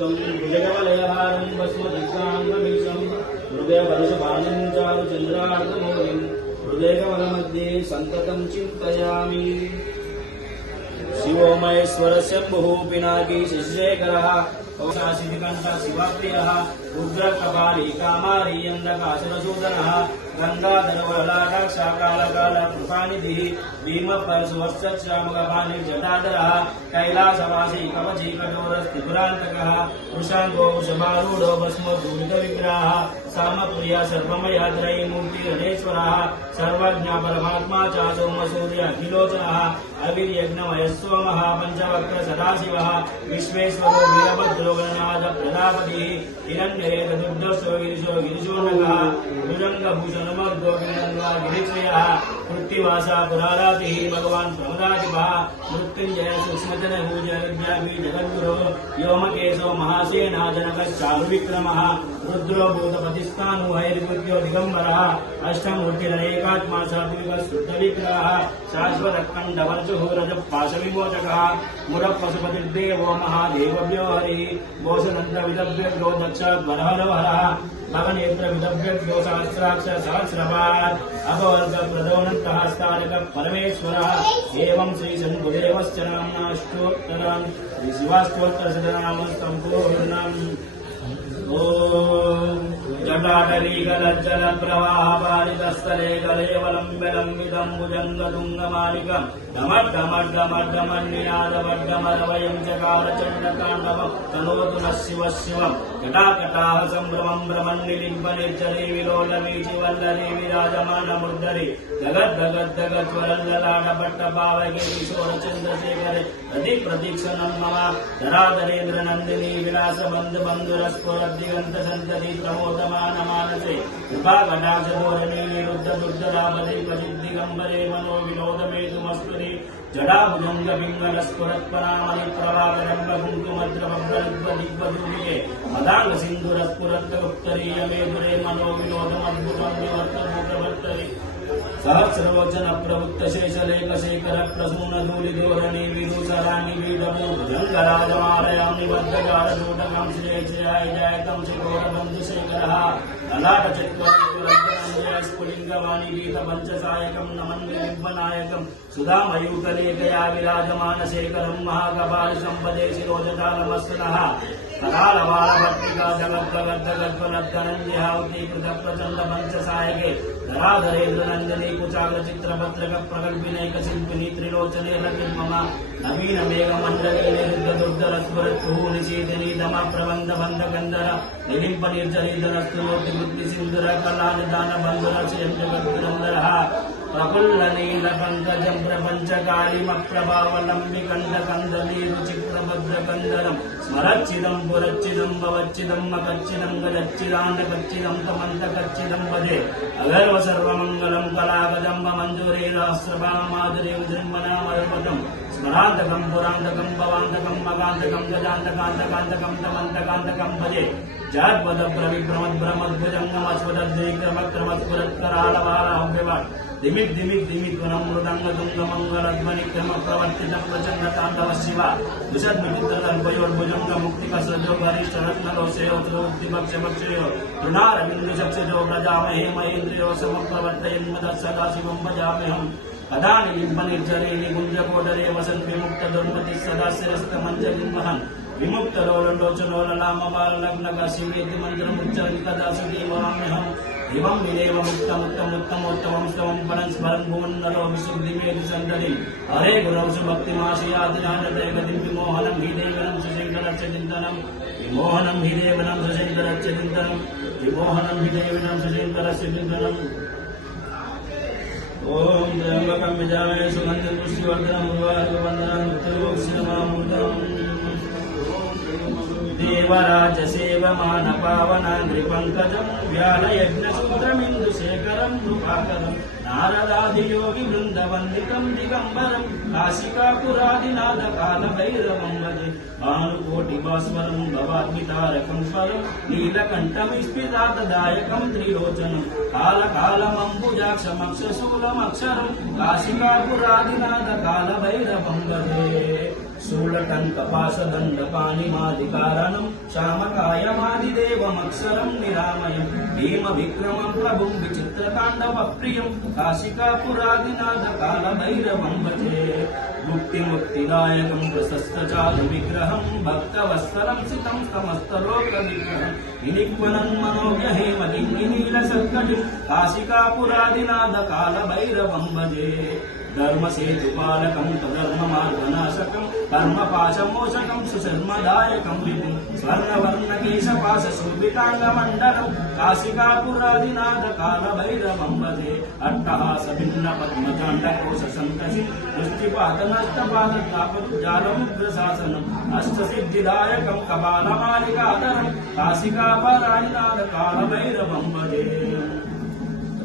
पुष्पं भुजगवलयहारं भस्मदग्धाङ्गमीशं हृदयवर्षभानं चारुचन्द्रार्धमौलिं हृदयकमलमध्ये सन्ततं चिन्तयामि। शिवो महेश्वर शम्भुः पिनाकी शशिशेखरः कौशासिकण्ठः शिवप्रियः रुद्रकपाली कामारी यन्दकासुरसूदनः गङ्गाधरवरलाटाक्षाकालकालकृपानिधिः भीमपरशुवत्सश्यामकपाणिर्जटाधरः कैलासवासी कवची कठोरस्त्रिपुरान्तकः वृषाङ्गो वृषभारूढो भस्मोद्धूलितविग्रहः सामप्रियः सर्वमयः त्रयीमूर्तिरणेश्वरः सर्वज्ञः परमात्मा च सोमसूर्य अखिलोचनः अविर्यज्ञमयः सोमः पञ्चवक्र सदाशिवः विश्वेश्वरो वीरभद्रो गणनाथ प्रजापतिः हिरण्येकदुर्धर्षो गिरिशो गिरिशोनकः भुजङ्गभूषणमर्दो गिरिनन्द्वा गिरित्रयः पृथ्वीवासा पुरारातिः भगवान् प्रमदाधिपः मृत्युञ्जय सूक्ष्मजनभूजविद्यापि जगद्गुरो व्योमकेशो महासेना जनकश्चारुविक्रमः रुद्रो भूतपतिस्थानु हैर्भुत्यो दिगम्बरः अष्टमूर्तिरनेकात्मा सात्विकः शुद्धविग्रहः शाश्वतखण्डवर्षुः रजपाशविमोचकः मुरपशुपतिर्देवो महादेवव्यो हरिः घोषनन्दविदभ्यो दक्षाध्वरहरवरः भवनेत्रविदभ्यो सहस्राक्ष सहस्रपात् अपवर्गप्रदोऽनन्तः स्थानकः परमेश्वरः एवं श्रीशम्भुदेवस्य नाम्ना अष्टोत्तरं श्रीशिवाष्टोत्तरशतनामस्तं पूर्णम्। ॐ जटाटलीकलज्जलप्रवाहपालितस्थले कलेवलम्बितं भुजङ्गतुङ्गमालिकं डमड्डमड्डमड्डमन्निनादवड्डमरवयं चकारचण्डताण्डवं तनोतु नः शिवः शिवं जटाकटाः सम्भ्रमं भ्रमन्निलिम्बनिर्झरे विलोलवीचिवल्लरे विराजमानमुद्धरे जगद्भगद्भगज्वरल्ललाटपट्टपावके किशोरचन्द्रशेखरे प्रतिप्रतीक्षणं मम धराधरेन्द्रनन्दिनी विलासबन्धुबन्धुरस्फुरद्दिगन्तसन्तति प्रमोदमानमानसे कृपाकटाक्षधोरणे निरुद्धदुर्धरापदे प्रसिद्धिगम्बरे मनो विनोदमेतुमस्तुते जडाभुजङ्गपिङ्गलस्फुरत्परामलिप्रभाकरम्बकुङ्कुमद्रवब्रदिग्बदिग्बदूलिके मदाङ्गसिन्धुरस्फुरत्तगुप्तरीयमेधुरे मनो विनोदमद्भुतं विवर्तभूतवर्तरे सहस्रलोचन प्रवृत्तशेषलेखशेखर प्रसूनधूलिधोरणे विदूसराणि वीडभूभुजङ्गराजमालयां निबद्धगाढूटकं श्रेयश्रेयाय जयतं शिखोरबन्धुशेखरः ललाटचक्वरस्फुलिङ्गवाणि गीतपञ्चसायकं नमन्निलिम्बनायकं सुधामयूकलेखया विराजमानशेखरं महाकपालिसम्पदे शिरोजटालमस्तनः करालबालभट्टिका जगद्भगद्भगद्भनद्यहावतीकृतप्रचण्डपञ्चसायके धराधरेन्द्रनन्दिनी कुचाग्रचित्रपत्रकप्रकल्पिनैकशिल्पिनी त्रिलोचने रतिर्मम नवीनमेघमण्डले निरुद्धदुर्धरस्फुरत्कुः निशीतिनी दमप्रबन्धबन्धगन्धर निलिम्पनिर्झरिधरस्तुलोतिवृत्तिसिन्धुर कलानिदानबन्धुरक्षयं जगद्पुरन्दरः प्रफुल्लनीलपङ्कजं प्रपञ्चकालिमप्रभावलम्बिकण्डकन्दलीरुचिप्रभद्रकन्दरं स्मरच्चिदं पुरच्चिदं भवच्चिदं मकच्चिदं गजच्चिदाण्डकच्चिदं तमन्तकच्चिदं पदे अगर्व सर्वमङ्गलं कलाकदम्बमञ्जूरे सहस्रभामाधुरीं जन्मनामर्पतं स्मरान्तकं पुरान्तकं भवान्तकं मगान्तकं गजान्तकान्तकान्तकं तमन्तकान्तकं भजे जात्पदप्रविभ्रमद्भ्रमद्भुजङ्गमस्वदद्वैक्रमक्रमस्फुरत्करालवालाभ्यवान् दिमित् दिमित् दिमित् वनं मृदङ्गतुङ्गमङ्गलध्वनिक्रमप्रवर्तितं प्रचण्डताण्डवः शिवा दुषद्विचित्रकल्पयोर्भुजङ्गमुक्तिकसजो गरिष्ठरत्नलोशयोत्तरोक्तिभक्षभक्षयो तृणारविन्दुशक्षजो व्रजामहे महेन्द्रियो समप्रवर्तयन्मदः सदाशिवं भजाम्यहम् कदा निलिम्बनिर्झरे निकुञ्जकोटरे वसन् विमुक्तदुर्मतिः सदा शिरस्तमञ्जलिं वहन् विमुक्तलोललोचनोललामबाललग्नकाशीवेति मन्त्रमुच्चरति कदा सुदेवाम्यहम् एवं विदेव मुक्तमुत्तमोत्तमं स्तवं परं स्मरन् भुवन्नरो विशुद्धिमेति सन्ततिं हरे गुरौ सुभक्तिमाशयादिनादते विमोहनं हि देवनं सुशङ्करस्य चिन्तनं विमोहनं हि देवनं सुशङ्करस्य चिन्तनं विमोहनं हि देवनं सुशङ्करस्य चिन्तनम्। ॐ त्र्यम्बकं यजामहे सुगन्धिं पुष्टिवर्धनं उर्वारुकवन्दनं मृत्युर्मुक्षीयमामृतम् देवराजसेवमानपावनाद्रिपङ्कजं व्यालयज्ञसूत्रमिन्दुशेखरं नृपाकरं नारदादियोगिवृन्दवन्दितं दिगम्बरं काशिकापुरादिनाथकालभैरवं भजे भानुकोटिभास्वरं भवाद्वितारकं स्वरं नीलकण्ठमिस्फिताददायकं त्रिलोचनं कालकालमम्बुजाक्षमक्षशूलमक्षरं काशिकापुरादिनाथकालभैरवं भजे शूलटङ्कपाशदण्डपाणिमादिकारणं श्यामकायमादिदेवमक्षरं निरामयं भीमविक्रमं प्रभुं विचित्रताण्डवप्रियं काशिकापुरादिनाथकालभैरवं भजे मुक्तिदायकं प्रशस्तचारुविग्रहं भक्तवत्सलं सितं समस्तलोकविग्रहं विनिक्वनं मनोव्यहेमगिन्निनीलसत्कटिं काशिकापुरादिनाथकालभैरवं भजे धर्मसेतुपालकं तदर्ममार्गनाशकं कर्मपाशमोचकं सुशर्मदायकं विपुं स्वर्णवर्णकेशपाशशोभिताङ्गमण्डलं काशिकापुरादिनाथकालभैरवं भजे अट्टहासभिन्नपद्मजाण्डकोशसन्तसिं दृष्टिपातनष्टपादतापजालमुग्रशासनम् अष्टसिद्धिदायकं कपालमालिकाधरं काशिकापरादिनाथकालभैरवं भजे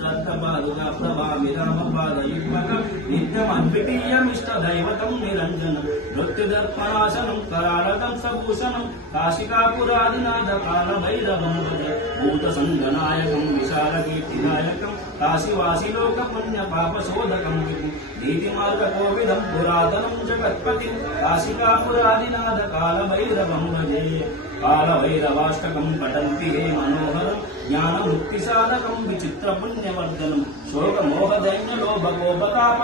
रक्तपादुका प्रभामि रामपादयुग्मकं नित्यमद्वितीयमिष्टदैवतं निरञ्जनं नृत्यदर्पणाशनं करालतं सभूषणं काशिकापुरादिनाथकालभैरवं भजे भूतसङ्गनायकं विशालकीर्तिदायकं काशीवासिलोकपुण्यपापशोधकं विपुं नीतिमार्गकोविदं पुरातनं जगत्पतिं काशिकापुरादिनाथकालभैरवं भजे कालभैरवाष्टकं पठन्ति हे मनोहरं ज्ञानमुक्तिसाधकं विचित्रपुण्यवर्धनं शोकमोहदैन्यलोभकोपताप